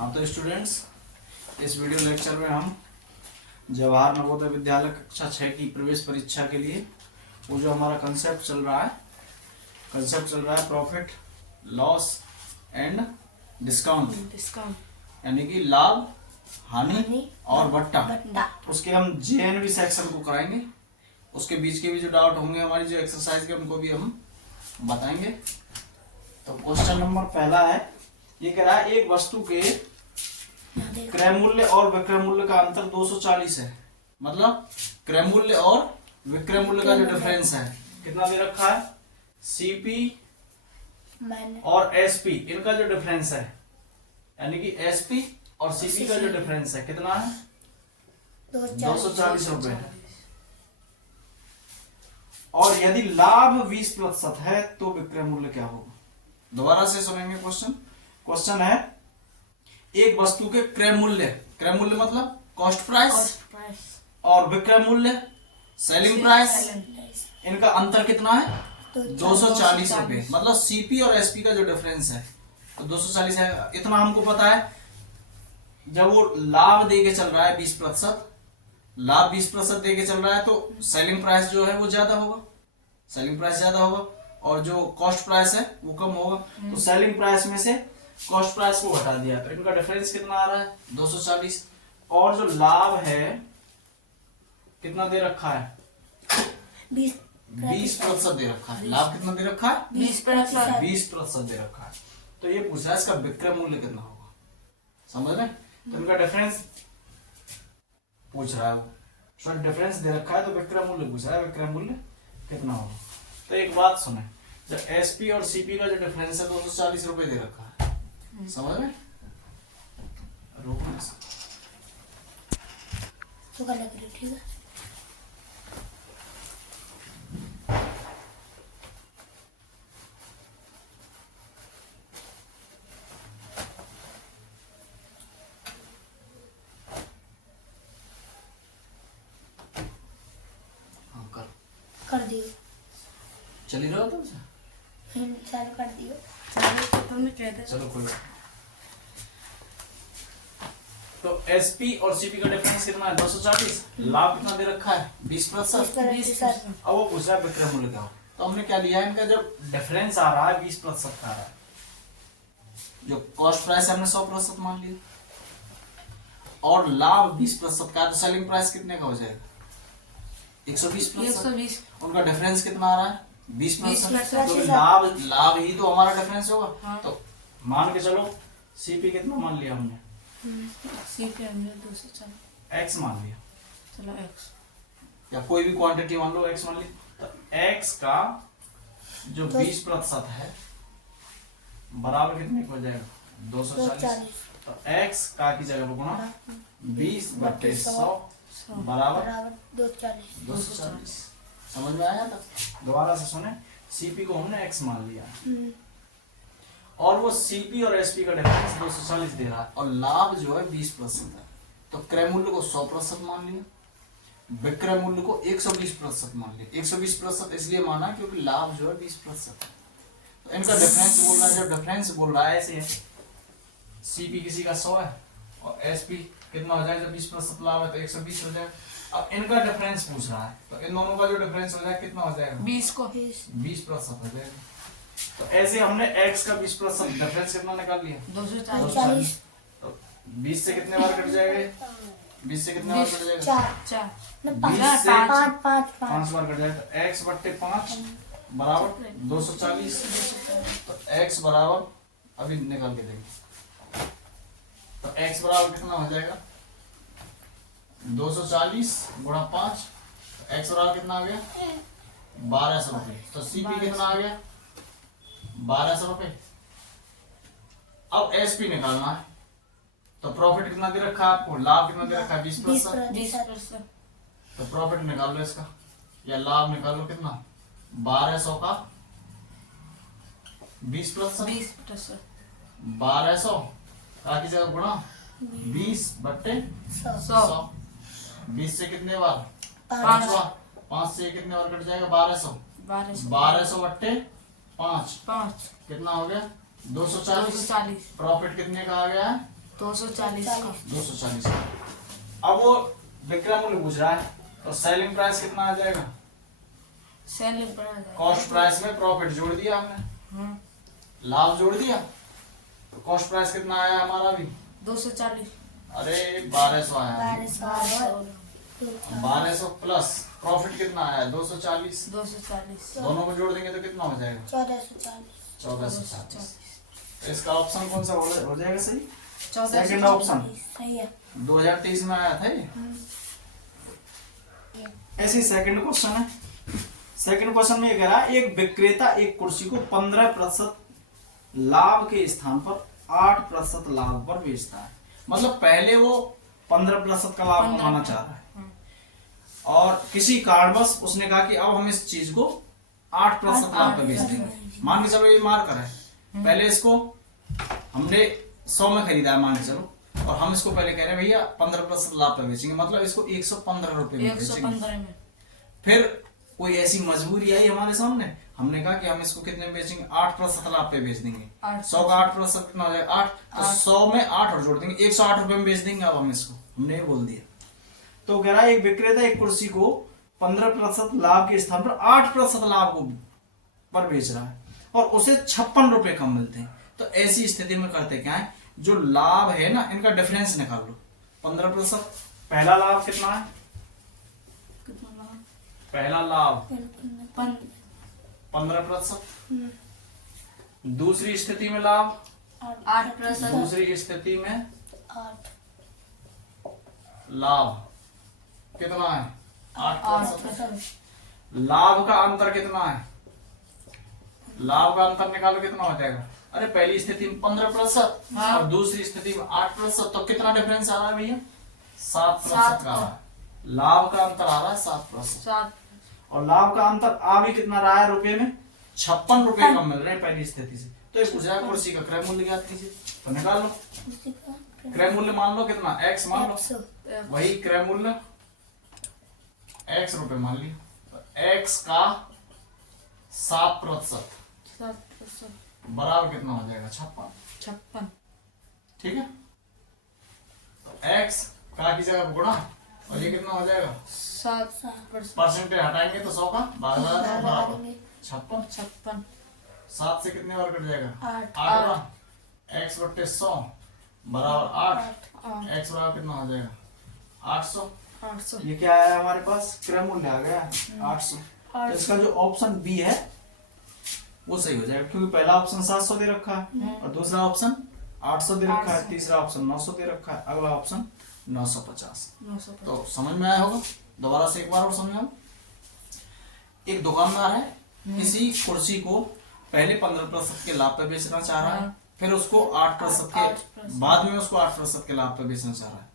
हाँ तो स्टूडेंट्स, इस वीडियो लेक्चर में हम जवाहर नवोदय विद्यालय कक्षा 6 की प्रवेश परीक्षा के लिए वो जो हमारा कंसेप्ट चल रहा है प्रॉफिट लॉस एंड डिस्काउंट, यानी कि लाभ हानि और बट्टा, उसके हम जेएनवी सेक्शन को कराएंगे। उसके बीच के भी जो डाउट होंगे हमारी जो एक्सरसाइज के, उनको भी हम बताएंगे। तो क्वेश्चन नंबर पहला है, ये कह रहा है एक वस्तु के क्रय मूल्य और विक्रय मूल्य का अंतर 240 है। मतलब क्रय मूल्य और विक्रय मूल्य का जो डिफरेंस है कितना दे रखा है, सीपी और एसपी, इनका जो डिफरेंस है, यानी कि एसपी और सीपी का जो डिफरेंस है कितना है, 240 रुपए है। और यदि लाभ 20% है तो विक्रय मूल्य क्या होगा। दोबारा से सुनेंगे क्वेश्चन। क्वेश्चन है, एक वस्तु के क्रय मूल्य मतलब कॉस्ट प्राइस और विक्रय मूल्य सेलिंग प्राइस, इनका अंतर कितना है, 240 रुपए। मतलब सीपी और एसपी का जो डिफरेंस है तो 240 है। इतना हमको पता है, जब वो लाभ दे के चल रहा है 20%, लाभ 20% दे के चल रहा है तो सेलिंग प्राइस जो है वो ज्यादा होगा, और जो कॉस्ट प्राइस है वो कम होगा। तो सेलिंग प्राइस में से कॉस्ट प्राइस को हटा दिया तो इनका डिफरेंस कितना आ रहा है, 240। और जो लाभ है कितना दे रखा है, 20% दे रखा है। लाभ कितना दे रखा है, 20% दे रखा है। तो ये पूछ रहा है इसका विक्रय मूल्य कितना होगा, समझ रहे। तो इनका डिफरेंस पूछ रहा है, तो डिफरेंस दे रखा है तो विक्रय मूल्य पूछ रहा है, विक्रय मूल्य कितना होगा। तो एक बात सुने, जब एसपी और सीपी का जो डिफरेंस है 240 रुपए दे रखा है, समझ में। ठीक है। कर दियो, चली रहा हो चालू कर दियो। चलो कोई। तो एसपी और सीपी का डिफरेंस कितना है, 240। लाभ कितना दे रखा है, 20%। अब वो पूछ रहा है विक्रय मूल्य क्या हो। तो हमने क्या लिया है, इनका जब डिफरेंस आ रहा है 20% का आ रहा है, जो कॉस्ट प्राइस हमने 100% मान लिया, और लाभ 20% का, तो सेलिंग प्राइस कितने का हो जाएगा, 120%। उनका डिफरेंस कितना आ रहा है, 20%। तो लाभ ही तो हमारा डिफरेंस होगा। हाँ। तो मान के चलो सीपी कितना मान लिया हमने, सीपी हमने 240 एक्स मान लिया, चलो एक्स, या कोई भी क्वांटिटी मान लो, एक्स मान ली। तो एक्स का जो 20% है बराबर कितने को हो जाएगा, 240। तो एक्स का की जगह गुणा 20/100 बराबर 240। समझ में आया था। दोबारा से सुने, सीपी को हमने एक्स मान लिया और वो सीपी और एसपी का डिफरेंस 240 दे रहा है, और लाभ जो है 20% है। तो क्रय मूल्य को 100% मान लिया, विक्रय मूल्य को 120% मान लिया। 120% इसलिए माना क्योंकि लाभ जो है 20% है। तो इनका डिफरेंस बोल रहा है, जब डिफरेंस बोल रहा है ऐसे है, सीपी किसी का 100 है और एसपी कितना हो जाएगा, जब 20% लाभ है तो 120 हो जाएगा। अब इनका डिफरेंस पूछ रहा है, तो इन दोनों का जो डिफरेंस हो जाएगा कितना हो जाएगा, 20% हो जाएगा। तो ऐसे हमने x का 20% डिफरेंस कितना निकाल लिया, 240। तो 20 से कितने बार कट जाएगा, 20 से कितने बार कट जाएगा, 5 बार कट जाएगा। तो x/5 बराबर 240। तो x बराबर, अभी निकाल के देंगे, तो x बराबर कितना हो जाएगा, 240 गुणा 5। तो x बराबर कितना आ गया, 1200 रुपए। तो सीपी कितना आ गया, 1200 रुपए। अब एसपी निकालना है, तो प्रॉफिट कितना दे रखा है आपको, लाभ कितना दे रखा है, 20%। तो प्रॉफिट निकाल लो इसका, या लाभ निकाल लो, कितना, 1200 का 20%, 1200 का की जगह गुणा 20/100। 20 से कितने बार, 5 से कितने बार कट जाएगा, 1200। 1200/5 कितना हो गया, 240। प्रॉफिट कितने का आ गया है, 240 का 240। अब वो विक्रय मूल्य पूछ रहा है, तो सेलिंग प्राइस कितना आ जाएगा? सेलिंग प्राइस कॉस्ट प्राइस में प्रॉफिट जोड़ दिया हमने, लाभ जोड़ दिया, तो कॉस्ट प्राइस कितना आया हमारा अभी? 240। अरे 1200 आया। 1200 1200 प्लस प्रॉफिट कितना आया? 240। 240 दोनों को जोड़ देंगे तो कितना हो जाएगा? 1440 1440। तो इसका ऑप्शन कौन सा हो जाएगा सही? 1440 सेकंड ऑप्शन सही है। 2023 में आया था ये। ऐसे ही सेकंड क्वेश्चन है। सेकंड क्वेश्चन में ये कह रहा है एक विक्रेता एक कुर्सी को 15% लाभ के स्थान पर 8% लाभ पर बेचता है। मतलब पहले वो 15% का लाभ कमाना चाह रहा है और किसी कारणवश उसने कहा कि अब हम इस चीज को 8% लाभ पे बेच देंगे। मान के चलो ये मार्कर है, पहले इसको हमने 100 में खरीदा है मान के चलो, और हम इसको पहले कह रहे हैं भैया 15% लाभ पे बेचेंगे, मतलब इसको 115 रुपए में बेचेंगे। 115 में। फिर कोई ऐसी मजबूरी आई हमारे सामने, हमने कहा कि हम इसको कितने में बेचेंगे? 8% लाभ पे बेच देंगे। 100 का 8% कितना हो जाएगा? 8। तो 100 में 8 और जोड़ देंगे, 108 रुपए में बेच देंगे। अब हम इसको हमने ये बोल दिया। तो कह रहा है एक विक्रेता एक कुर्सी को 15% लाभ के स्थान पर 8% लाभ को पर बेच रहा है और उसे 56 रुपए कम मिलते हैं। तो ऐसी स्थिति में करते क्या है, जो लाभ है ना इनका डिफरेंस निकाल लो। 15% पहला लाभ कितना है? कितना लाभ? पहला लाभ 15%। 15%। दूसरी स्थिति में लाभ 8%। दूसरी स्थिति में 8 लाभ कितना है? 8%। 8%। लाभ का अंतर कितना है? लाभ का अंतर निकालो, कितना हो जाएगा? अरे पहली स्थिति में 15% और दूसरी स्थिति में 8%, तो कितना डिफरेंस आ रहा है भैया? 7% का आ रहा है। लाभ का अंतर आ रहा है 7%। 7। और लाभ का अंतर आ भी कितना रहा है रुपए में? 56 रुपए कम मिल रहे हैं पहली स्थिति से। तो एक पूछा कुर्सी का क्रय मूल्य ज्ञात कीजिए, तो निकाल लो। क्रय मूल्य मान लो कितना? x मान लो, वही क्रय मूल्य x रुपए मान लिया, तो x का 7% 7%। बराबर कितना हो जाएगा? 56। ठीक है, तो x का की जगह गुणा और ये कितना हो जाएगा? 7%। परसेंटेज हटाएंगे तो 100 का 12 बराबर 56। 56। 7 से कितने बार कट जाएगा? 8 8 x बट्टे 100 बराबर 8। x बराबर कितना हो जाएगा? 800। 800। ये क्या आया हमारे पास? क्रय मूल्य आ गया 800। तो इसका जो ऑप्शन बी है वो सही हो जाएगा, क्योंकि पहला ऑप्शन 700 दे रखा है और दूसरा ऑप्शन 800 दे रखा है, तीसरा ऑप्शन 900 दे रखा है, अगला ऑप्शन 950। 950। तो समझ में आया होगा, दोबारा से एक बार और समझाओ। एक दुकानदार है, किसी कुर्सी को पहले 15% के लाभ पे बेचना चाह रहा है, फिर उसको 8% के बाद में उसको 8% के लाभ पे बेचना चाह रहा है।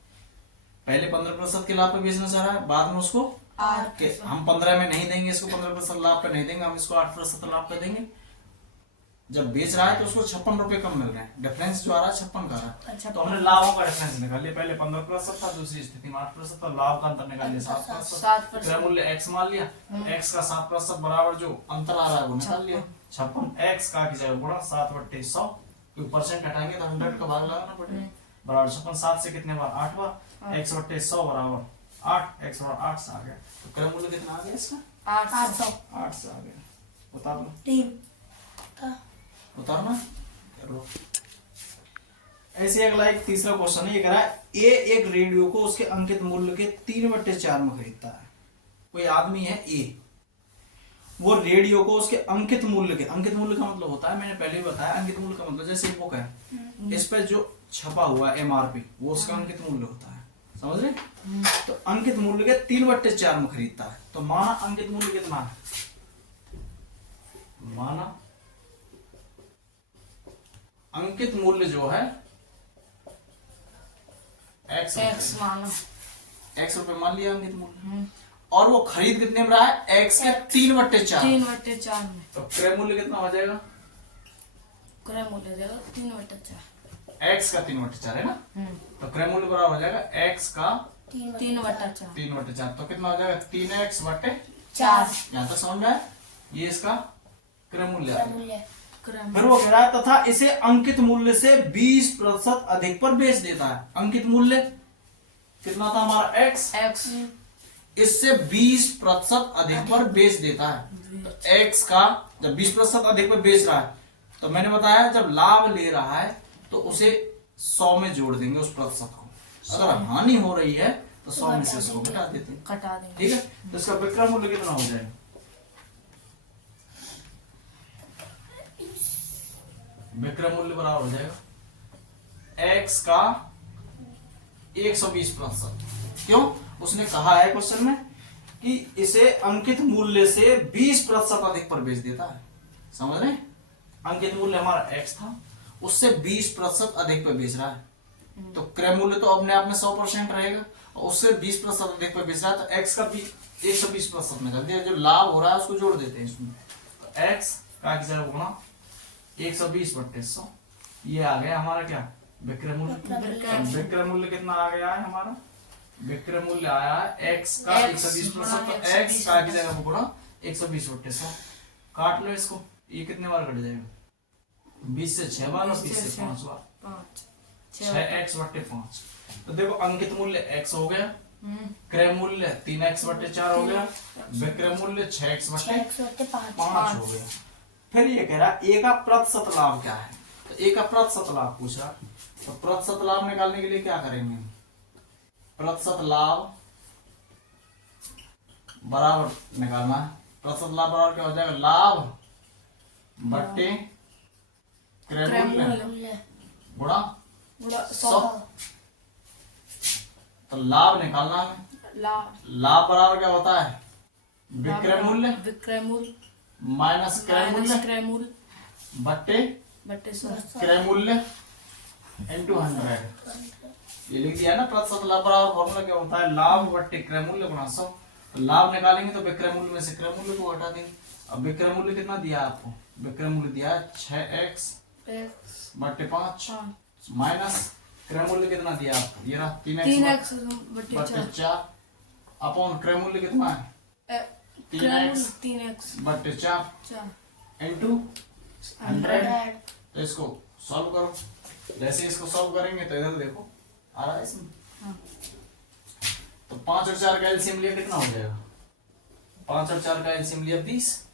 पहले 15% के लाभ पे बेचना चाह रहा है, बाद में उसको हम 15 में नहीं देंगे, इसको 15% लाभ पे नहीं देंगे, हम इसको 8% लाभ पे देंगे। जब बेच रहा है तो उसको 56 रुपए कम मिल रहे हैं, डिफरेंस जो आ रहा है 56 का रहा है। तो हमने लाभों का डिफरेंस निकाल लिया, पहले 15% था, दूसरी स्थिति में 8% था, लाभ का अंतर निकाल लिया 7%। क्रय मूल्य x मान लिया, x का 7% बराबर जो अंतर आ रहा है वो निकाल लिया 56। x का की जगह गुणा 7/100, क्योंकि परसेंट हटाएंगे तो 100 का भाग लगाना पड़ेगा, बराबर 56। 7 से कितने बार? 8 बार। x/100 बराबर 8, x बराबर 8 से आ गया। तो क्रय मूल्य कितना आ गया इसका? 800 8 से आ गया। उतार लो, 3 उतारना करो। ऐसे अगला एक तीसरा क्वेश्चन है, ये कह रहा है ए एक रेडियो को उसके अंकित मूल्य के 3/4 में खरीदता है। कोई आदमी है ए, वो रेडियो को उसके अंकित मूल्य का मतलब होता है, मैंने पहले ही बताया, अंकित मूल्य का मतलब जैसे बुक है, इस पे जो छपा हुआ है MRP वो उसका अंकित मूल्य होता है, समझ रहे? तो अंकित मूल्य के 3/4 में खरीदता है। तो माना अंकित मूल्य कितना है? माना अंकित मूल्य जो है x मानो x रुपए मान लिया अंकित मूल्य, और वो खरीद कितने में रहा है? x के 3/4। 3/4 में। तो क्रय मूल्य कितना हो जाएगा? क्रय मूल्य जाएगा 3/4। x का 3/4 है ना, तो क्रय मूल्य बराबर हो जाएगा x का 3/4। 3/4। तो कितना हो जाएगा? 3x/4। 4 यहाँ तक समझ में आया? ये इसका क्रय मूल्य है। क्रय फिर वो कह रहा है तथा इसे अंकित मूल्य से 20% अधिक पर बेच देता है। अंकित मूल्य कितना था हमारा x, एक्स इससे 20% अधिक पर बेच देता है। तो x का जब 20% अधिक पर बेच रहा है तो मैंने बताया जब लाभ ले रहा है तो उसे 100 में जोड़ देंगे उस प्रतिशत को। अगर हानि हो रही है तो 100 में से उसको घटा देते हैं। घटा देंगे। ठीक है, तो इसका विक्रय मूल्य कितना हो जाएगा? विक्रय मूल्य बराबर हो जाएगा x का 120%। क्यों? उसने कहा है क्वेश्चन में कि इसे अंकित मूल्य से 20% अधिक पर बेच देता है। समझ रहे हैं? अंकित मूल्य हमारा x था, उससे 20% अधिक पर बेच रहा है तो क्रय मूल्य तो अपने आप में 100% रहेगा और उससे 20% अधिक पर बेच रहा है तो x का भी 120% में कर दिया। जो लाभ हो रहा है उसको जोड़ देते हैं इसमें। तो x का की जगह गुणा 120/100, ये आ गया हमारा क्या? विक्रय मूल्य। विक्रय मूल्य कितना आ गया है हमारा? विक्रय मूल्य आया है x का 120%, तो x का की जगह गुणा 120/100। काट लो इसको, ये कितने बार कट जाएगा? 20 से 6 बार और 30 से 5 बार, 6x/5। तो देखो अंकित मूल्य x हो गया, क्रय मूल्य 3x/4 हो गया, विक्रय मूल्य 6x/5 हो गया। फिर ये कह रहा है ए का प्रतिशत लाभ क्या है? तो ए का प्रतिशत लाभ पूछ रहा। तो प्रतिशत लाभ निकालने के लिए क्या करेंगे? प्रतिशत लाभ बराबर निकालना है। प्रतिशत लाभ बराबर क्या हो जाएगा? लाभ बट्टे क्रय मूल्य गुणा 100। तो लाभ निकालना है। लाभ बराबर क्या होता है? विक्रय मूल्य माइनस क्रय मूल्य बट्टे क्रय मूल्य इंटू 100। ये लिख दिया ना। प्रतिशत लाभ बराबर फॉर्मूला क्या होता है? लाभ बट्टे क्रय मूल्य गुणा 100। तो लाभ निकालेंगे तो विक्रय मूल्य में से क्रय मूल्य को हटा देंगे। अब विक्रय मूल्य कितना दिया आपको? विक्रय मूल्य दिया है 6x/5 माइनस क्रय मूल्य कितना दिया आपको? ये रहा 3x/4 अपॉन क्रय मूल्य कितना है? 3x/4 into 100। तो इसको सॉल्व करो। जैसे इसको सॉल्व करेंगे तो इधर देखो आ रहा है इसमें। तो 5 और 4 का एलसीएम लिया कितना हो जाएगा? 5 और 4 का एलसीएम लिया 20।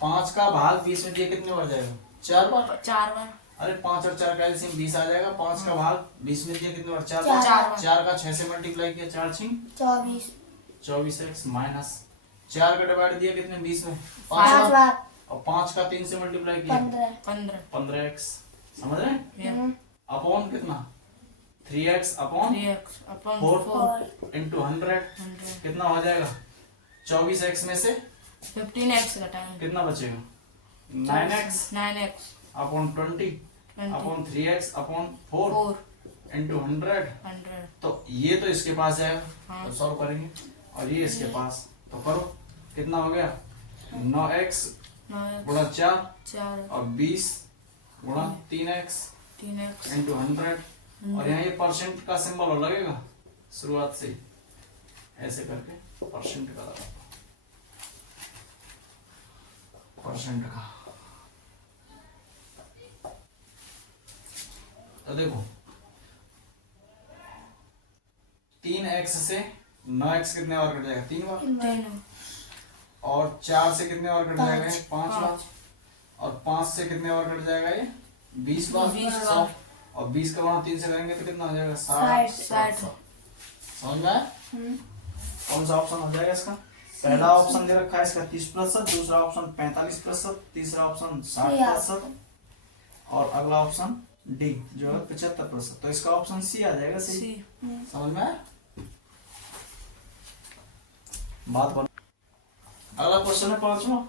5 का भाग 20 में दिया कितने बार जाएगा? 4 बार। 4 बार। अरे 5 और 4 का एलसीएम 20 आ जाएगा। 5 का भाग 20 में दिया कितने बार? 4 चार बार। 4 का 6 से मल्टीप्लाई किया 4 6 24x माइनस 4 का डिवाइड दिया कितने? 20 में 5 बार। और 5 का 3 से मल्टीप्लाई किया 15x। समझ रहे हैं? अपॉन कितना? 3x अपॉन 4 इंटू 100 कितना हो जाएगा? 24x में से 15x घटाएंगे कितना बचेगा? 9x upon 20 upon 3x upon 4 into 100। तो ये तो इसके पास जाएगा तो सॉल्व करेंगे और ये इसके पास। तो करो कितना हो गया? 9x गुणा 4 और 20 गुणा 3x इंटू 100। और यहाँ ये परसेंट का सिंबल लगेगा शुरुआत से ऐसे करके परसेंट का लगा। परसेंट का तो देखो 3x से 9x कितने और कट जाएगा? 3 बार। और 4 से कितने और कट जाएगा? 5 बार। और 5 से कितने और कट जाएगा? ये 20 बार। 100 और 20 का गुणा 3 से करेंगे तो कितना हो जाएगा? 60। समझ में आया? कौन सा ऑप्शन हो जाएगा इसका? पहला ऑप्शन दे रखा है इसका 30%, दूसरा ऑप्शन 45%, तीसरा ऑप्शन 60% और अगला ऑप्शन डी जो है 75%। तो इसका ऑप्शन सी आ जाएगा। सी समझ में आया? बात बन। अगला क्वेश्चन है 5वां।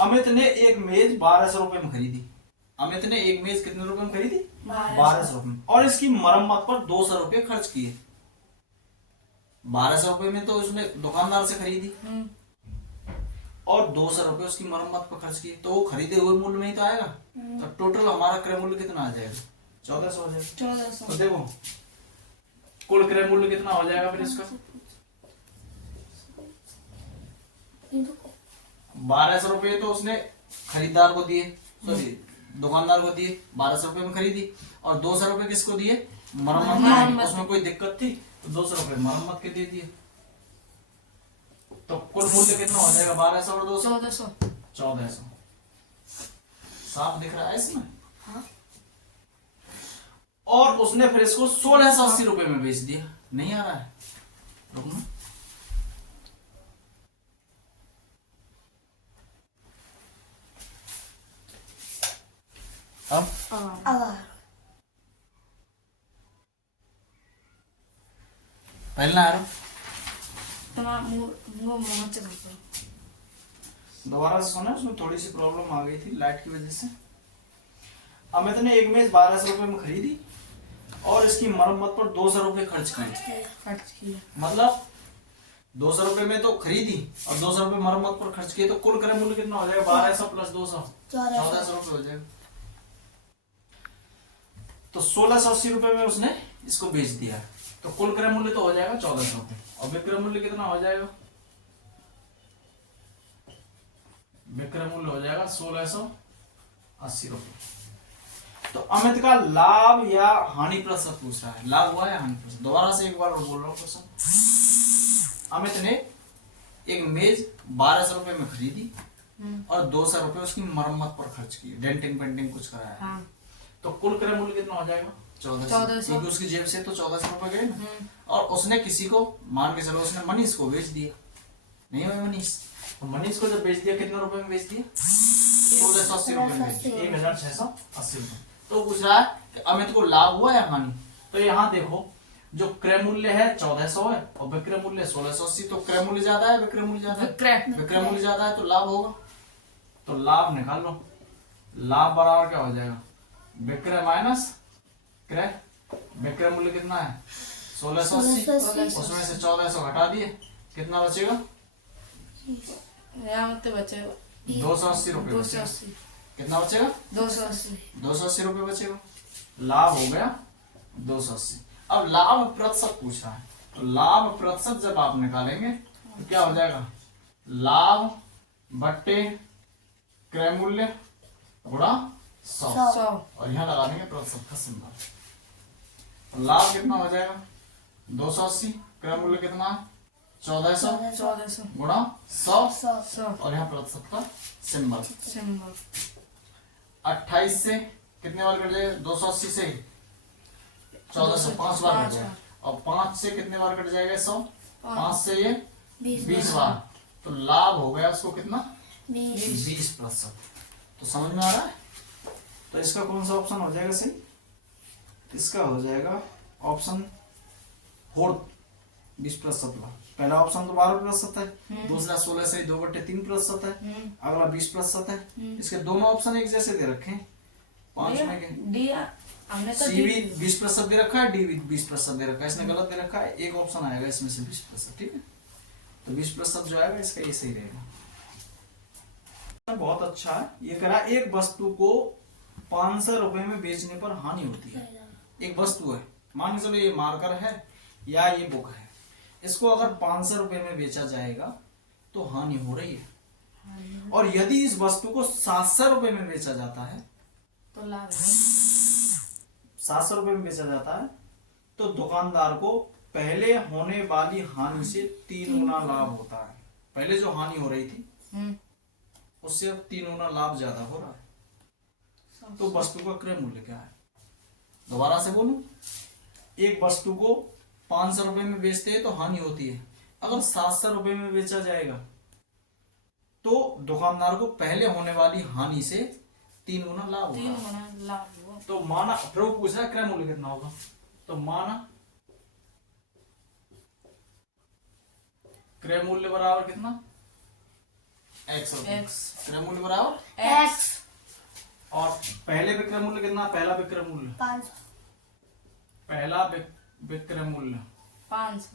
अमित ने एक मेज 1200 रुपए में खरीदी। अमित ने एक मेज कितने रुपए में खरीदी? 1200 रुपए में। और इसकी मरम्मत पर 200 रुपए खर्च किए। 1200 रुपए में तो उसने दुकानदार से खरीदी और 200 रुपए उसकी मरम्मत पर खर्च किए तो वो खरीदे हुए मूल्य में ही तो आएगा। तो टोटल हमारा क्रय मूल्य कितना आ जाएगा? 1400 हो जाएगा। 1400। तो देखो कुल क्रय मूल्य कितना हो जाएगा फिर इसका? 1200 रुपए तो उसने खरीदार को दिए, सॉरी दुकानदार को दिए, 1200 रुपए में खरीदी, और 200 रुपए किसको दिए, मरम्मत मरम्मत। के। उसमें कोई दिक्कत थी तो 200 रुपए मरम्मत के दे दिए। तो कुल मूल्य कितना हो जाएगा, 1200 और 200, 1400। 1400। साफ दिख रहा है इसमें। हाँ। और उसने फिर इसको 1680 रुपए में बेच दिया। नहीं आ रहा है, रुकना। अब अब पहला आ रहा, तुम्हारा मुंह से बोलो। दोबारा से सुना, उसमें थोड़ी सी प्रॉब्लम आ गई थी लाइट की वजह से। अमित ने एक मेज 1200 रुपए में खरीदी और इसकी मरम्मत पर 200 रुपए खर्च किए। खर्च किया। मतलब 200 रुपए में तो खरीदी और 200 रुपए मरम्मत पर खर्च किए, तो कुल क्रय मूल्य कितना हो जाएगा, 1200 प्लस 200, 1400 रुपए हो जाएगा। तो 1680 रुपए में उसने इसको बेच दिया, तो कुल क्रय मूल्य तो हो जाएगा 1400 रुपए, और विक्रय मूल्य कितना हो जाएगा, विक्रय मूल्य हो जाएगा 1680 रुपए। तो अमित का लाभ या हानि प्रतिशत पूछ रहा है, लाभ हुआ या हानि प्रतिशत। दोबारा से एक बार और बोल रहा हूँ क्वेश्चन। अमित ने एक मेज 1200 रुपए में खरीदी और 200 रुपए उसकी मरम्मत पर खर्च की, डेंटिंग पेंटिंग कुछ कराया। हाँ। तो कुल क्रय मूल्य कितना हो जाएगा, 1400, क्योंकि उसकी जेब से तो 1400 रुपए गए ना। और उसने किसी को, मान के चलो उसने मनीष को बेच दिया, नहीं है मनीष, तो मनीष को जब बेच दिया कितने रुपए में बेच दिया, 1680 रुपए में बेच दिया, 1680 रुपए। तो पूछ रहा है कि अमित को लाभ हुआ या हानि। तो यहाँ देखो, जो क्रय मूल्य है 1400 है और विक्रय मूल्य 1680, तो क्रय मूल्य ज्यादा है, विक्रय मूल्य ज्यादा है, विक्रय मूल्य ज्यादा है तो लाभ होगा। तो लाभ निकाल लो, लाभ बराबर क्या हो जाएगा, विक्रय माइनस क्रय। विक्रय मूल्य कितना है 1680, उसमें से 1400 घटा दिए, कितना बचेगा, यहाँ तो बचेगा 280 रुपए बचेगा। 280। कितना बचेगा, 280। 280 रुपए बचेगा। लाभ हो गया 280। अब लाभ प्रतिशत पूछ रहा है, तो लाभ प्रतिशत जब आप निकालेंगे तो क्या हो जाएगा, लाभ बट्टे क्रय मूल्य गुणा 100, 100। और यहाँ लगा देंगे प्रतिशत का सिंबल। तो लाभ कितना हो जाएगा 280, क्रय मूल्य कितना है 1400 गुणा 100, और यहाँ प्रतिशत का सिंबल। 28 से कितने बार कट जाएगा, 280 से 1400 5 बार कट जाएगा, और 5 से कितने बार कट जाएगा 100, 5 से ये 20 बार। तो लाभ हो गया उसको कितना, 20%। तो समझ में आ रहा है। तो इसका कौन सा ऑप्शन हो जाएगा सही, इसका हो जाएगा ऑप्शन 4, 20% वाला। पहला ऑप्शन तो 12% है, दूसरा 16 से 2/3% है, अगला 20% है। इसके दोनों ऑप्शन एक जैसे दे रखे हैं, 5 में के डी हमने तो सी भी 20% दे रखा है, डी भी 20% दे रखा है, इसने गलत दे रखा है। एक ऑप्शन आएगा इसमें से 20%, ठीक है। तो 20% जो आएगा इसका ये सही रहेगा। बहुत अच्छा है ये करा। एक वस्तु को 500 रुपए में बेचने पर हानि होती है। एक वस्तु है, मान के चलो ये मार्कर है या ये बुक है, इसको अगर 500 रुपए में बेचा जाएगा तो हानि हो रही है। और यदि इस वस्तु को 700 रुपए में बेचा जाता है, तो लाभ है। 700 रुपए में बेचा जाता है, तो दुकानदार को पहले होने वाली हानि से 3 गुना लाभ होता है। पहले जो हानि हो रही थी उससे अब 3 गुना लाभ ज्यादा हो रहा है। तो वस्तु का क्रय मूल्य क्या है, दोबारा से बोलूं, एक वस्तु को 500 रुपए में बेचते हैं तो हानि होती है, अगर 700 रुपए में बेचा जाएगा तो दुकानदार को पहले होने वाली हानि से 3 गुना लाभ होगा। 3 गुना लाभ हुआ। तो माना, फिर वो पूछ रहा है क्रय मूल्य कितना होगा, तो माना क्रय मूल्य बराबर कितना, x रुपए, क्रय मूल्य बराबर x, और पहले विक्रय मूल्य कितना, पहला विक्रय मूल्य 500, पहला विक्रय मूल्य 500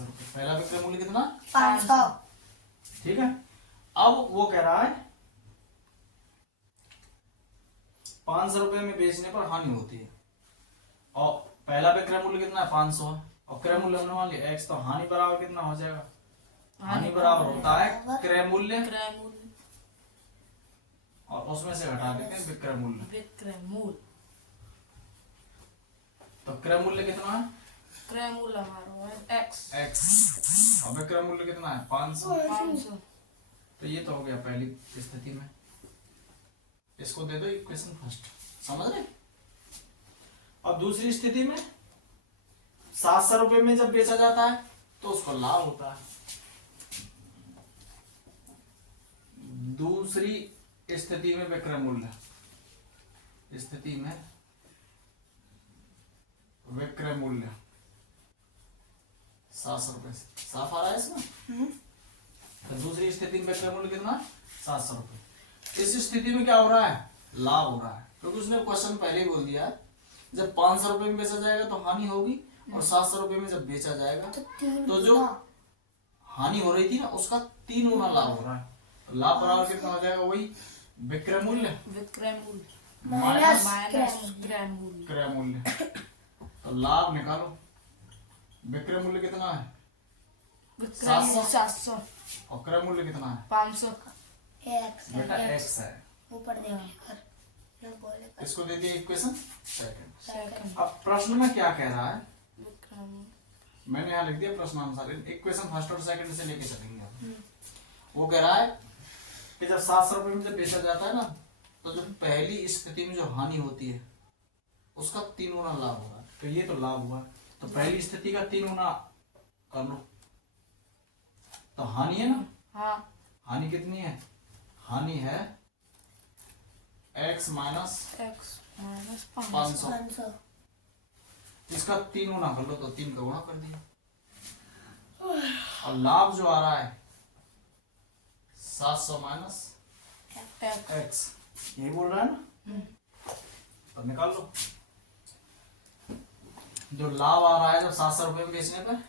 रुपए, पहला विक्रय मूल्य कितना, 500, ठीक है। अब वो कह रहा है 500 रुपए में बेचने पर हानि होती है, और पहला विक्रय मूल्य कितना है 500 है, और क्रय मूल्य हमने मान लिया x, तो हानि बराबर कितना हो जाएगा, हानि बराबर होता है क्रय मूल्य और उसमें से घटा देते हैं विक्रय मूल्य। विक्रय मूल्य। तो क्रय मूल्य कितना है? क्रय मूल्य हमारा है x। और विक्रय मूल्य कितना है? 500। 500। तो ये तो हो गया पहली स्थिति में। इसको दे दो इक्वेशन फर्स्ट, समझ रहे? और दूसरी स्थिति में 700 रुपए में जब बेचा जाता है तो उसको लाभ होता है। दूसरी स्थिति में विक्रय मूल्य, स्थिति में विक्रय मूल्य 700 रुपए से, साफ आ रहा है इसमें? तो दूसरी स्थिति में विक्रय मूल्य कितना? 700 रुपए। इस स्थिति में क्या हो रहा है? लाभ हो रहा है, क्योंकि उसने क्वेश्चन पहले ही बोल दिया है जब 500 रुपए में बेचा जाएगा तो हानि होगी, और 700 रुपए में जब बेचा जाएगा तो जो हानि हो रही थी ना उसका 3 गुना लाभ हो रहा है। तो लाभ बराबर कितना हो जाएगा? वही विक्रय मूल्य विक्रय मूल्य माइनस माइनस क्रय मूल्य। क्रय मूल्य। तो लाभ निकालो, विक्रय मूल्य कितना है? विक्रय मूल्य 700 और क्रय मूल्य कितना है? 500। बेटा x है। ऊपर देखकर ये बोलेगा इसको दे दिए इक्वेशन सेकंड। सेकंड। अब प्रश्न में क्या कह रहा है? विक्रय मूल्य। मैंने यहाँ लिख दिया प्रश्नानुसार, इक्वेशन फर्स्ट और सेकंड से लेके चलेंगे हम। वो कह रहा है कि जब 700 रुपए में जब बेचा जाता है ना तो जो पहली स्थिति में जो हानि होती है उसका 3 गुना लाभ होगा। तो ये तो लाभ हुआ, तो पहली स्थिति का 3 गुना कर लो। तो हानि है ना? हाँ। हानि कितनी है? हानि है x माइनस x माइनस 500। 500। इसका 3 गुना कर लो, तो 3 का गुणा कर दिया। और लाभ जो आ रहा है 700 माइनस x, यही बोल रहा है ना? तो निकाल लो। जो लाभ आ रहा है जब 700 रुपए में बेचने पर,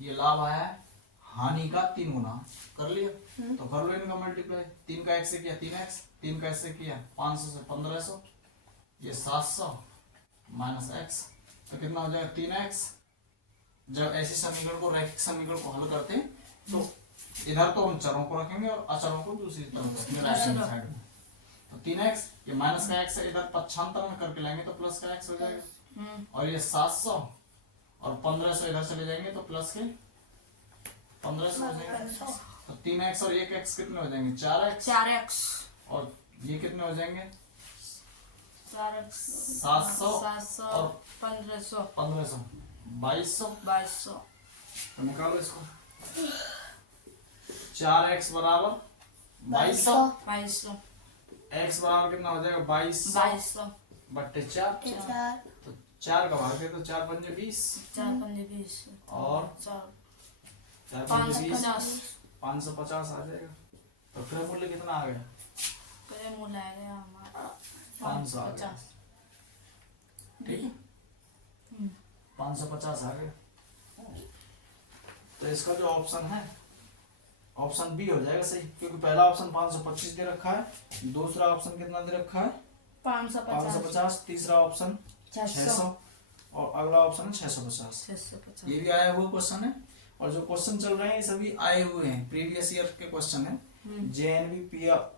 ये लाभ आया है हानि का 3 गुना। कर लिया? तो कर लो इनका मल्टीप्लाई। 3 का x से किया 3x, 3 का x से किया 500 से 1500, ये 700 माइनस x, तो कितना हो जाएगा? 3x। जब ऐसे समीकरण को, रैखिक समीकरण को हल करते हैं तो इधर तो हम चरों को रखेंगे और अचरों को दूसरी तरफ रखेंगे, राइट हैंड साइड में। तो 3x, ये माइनस का x है, इधर पक्षांतर में करके लाएंगे तो प्लस का x हो जाएगा। और ये 700 और 1500 इधर चले जाएंगे तो प्लस के 1500 हो जाएंगे। तो 3x और 1x कितने हो जाएंगे? 4x। 4x। और ये कितने हो जाएंगे? 4x 700 और 1500 1500 2200। 2200। तो निकालो इसको। 4x बराबर 2200, 2200। x बराबर कितना हो जाएगा? 2200 बट्टे 4। तो 4 का भाग दे तो 4 पंजे 20 4 पंजे 20 और 4 पंजे 20 550 आ जाएगा। तो क्रय मूल्य कितना आ गया? क्रय मूल्य आ गया हमारा 500 आ गया। 550। ठीक है, 550 आ गया। तो इसका जो ऑप्शन है ऑप्शन बी हो जाएगा सही, क्योंकि पहला ऑप्शन 525 दे रखा है, दूसरा ऑप्शन कितना दे रखा है? 550, तीसरा ऑप्शन 600 और अगला ऑप्शन है 650। 650। ये भी आया हुआ क्वेश्चन है, और जो क्वेश्चन चल रहे हैं ये सभी आए हुए हैं, प्रीवियस ईयर के क्वेश्चन है। JNV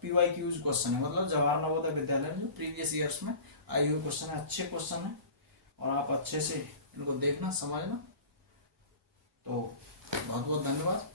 PYQs क्वेश्चन है, मतलब जवाहर नवोदय विद्यालय में जो प्रीवियस ईयर्स में आए हुए क्वेश्चन है। अच्छे क्वेश्चन है और आप अच्छे से इनको देखना समझना। तो बहुत बहुत धन्यवाद।